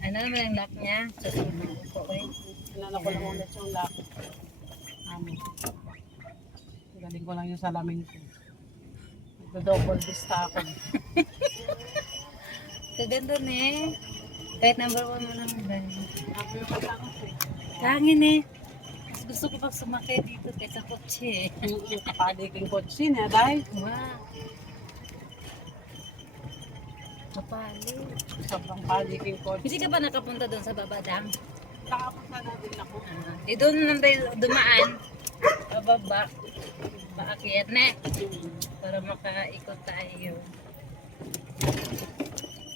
Ano naman ang lock niya? Susunod ko eh. Sinala ko lang ulit yung lock. Galing ko lang yung salamin ko. Nagdo-double vista ako. Kaganda na eh. Kahit number 1 mo lang ba? Ako yung patangos eh. Hangin eh. Mas gusto ko pag sumakay dito kaysa kotse eh. Yung kapaliking kotse na dahil Wow. Kapali. sobrang paliking kotse. Hindi ka ba nakapunta doon sa Babadang? Nakapunta na din ako. Eh doon lang tayo dumaan. Pababa. Paakyat na eh. Para makaikot tayo.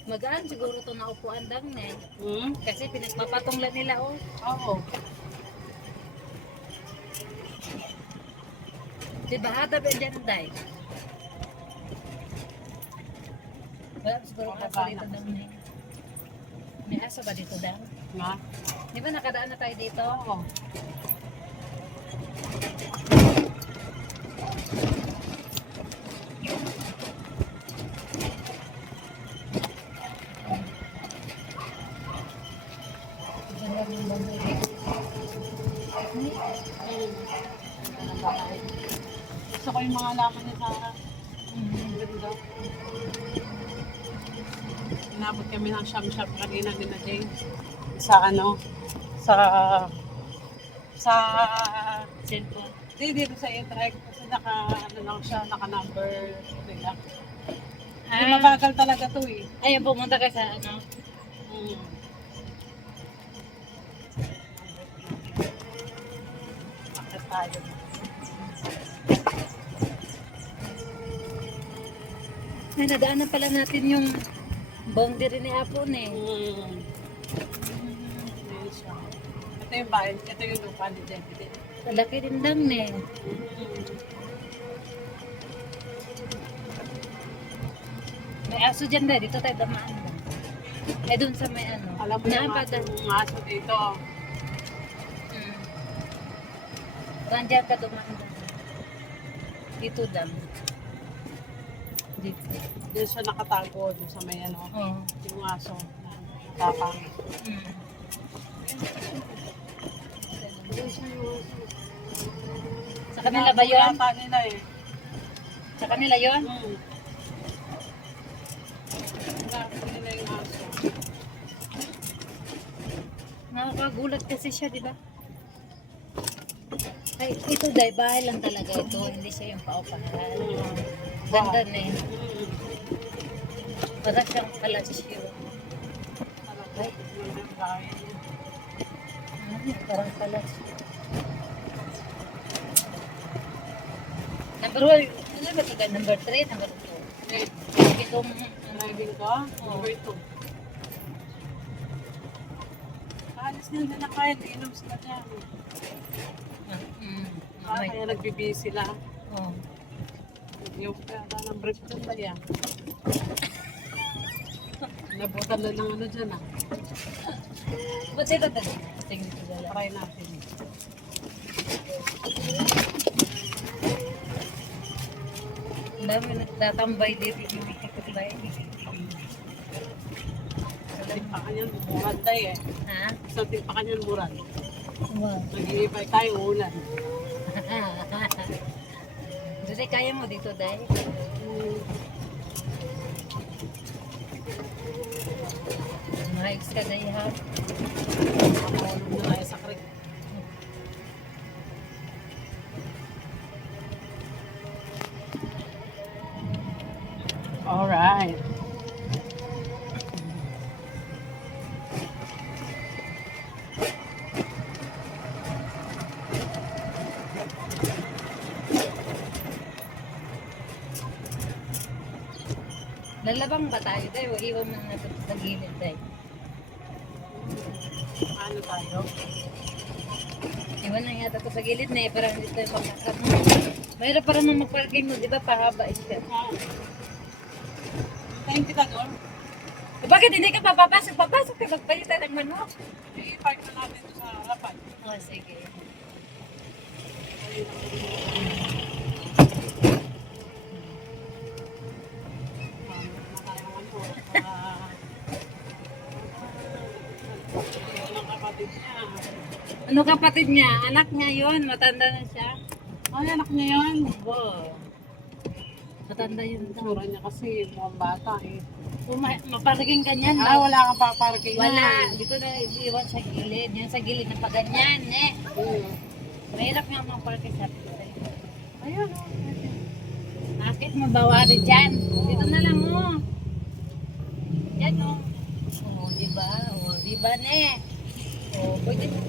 Magaan siguro ito na upuan dang na eh. Kasi pinagpapatunglan nila oh. Oo. Diba hata ba dyan day? Wala siguro aso dito dang na eh. May aso ba dito dang? Nga? Di ba nakadaan na tayo dito? Oo. Gusto ko yung mga laman niya sa ganda. Inabot kami ng sham-sham kanina din na Jane. Sa ano? Sa Cellphone. dito sa e-trike kasi ano lang siya, naka-number nila. Hindi Ah, mabagal talaga to eh. ayun pumunta ka sa ano. Bakit tayo? Ay, nadaanan pala natin yung boundary ni Apon eh. Ayan siya. Ito yung bahay, ito yung lupa ni Jeffy. Malaki din lang eh. May aso dyan dahil dito tayo damaan lang. Ay dun sa may ano. Alam mo yung Naapada. aso dito. Randiyan ka dumaan doon. Dito dam. Dito. Diyan siya nakatago doon sa may ano, Oo. yung aso. Tapang. Diyan siya yung aso. Sa kanila ba yun? Yata nila eh. Sa kanila yun? Yata nila yung aso. Nakakagulat kasi siya, di ba? Ay, ito dahil bahay lang talaga ito. Hindi siya yung paupahan. Ganda na eh. Para siyang palasyo. Ay, parang palasyo. Number 1, ano ba ito? Number 3, number 2. Itong, Driving ko? Number 2. Alis nila na kaya, inom sila dyan. Kaya nagbibihis sila. oh. Yung kaya ng brief dyan ba yan? Nabutan na ng ano dyan ah. Ba't ito dali? Tingnan ko dala. Try natin. Ang dami nagtatambay dito yung kapitbahay. Sa timpakan yan, murad tayo eh. Ha? Sa timpakan yan, murad. Wow. Nag-iipay tayo, ulan. Dali, kaya mo dito, Day? Mahigis ka, Day, ha? Makulong na tayo sa creek. Alright. Lalabang ba tayo, Day? O iwan mo na sa gilid, Day? Ano tayo? Iwan na yata ito sa gilid na eh, para hindi tayo makakap. Mayroon pa naman mag-parking mo, di ba? Pahaba siya. Tayo kita doon. Eh, bakit hindi ka papapasok? Papasok ka, magpalitan ng manok. I-park na natin ito sa harapan. Oh, sige. kapatid niya. Ano kapatid niya? Anak niya yun. Matanda na siya. Ay, anak niya yan. Wow. Matanda yun daw. Tsura niya kasi mukhang bata eh. Maparking ka niyan. Ah, wala kang paparking Wala. Dito na iwan sa gilid. Yan sa gilid na pa ganyan, eh. Mahirap nga maparking sa sa'yo. Ayun. Bakit mabawari dyan? Dito na lang, oh. Yan, oh. Oh, di ba? Oh, di ba, ne? Oh, pwede mo.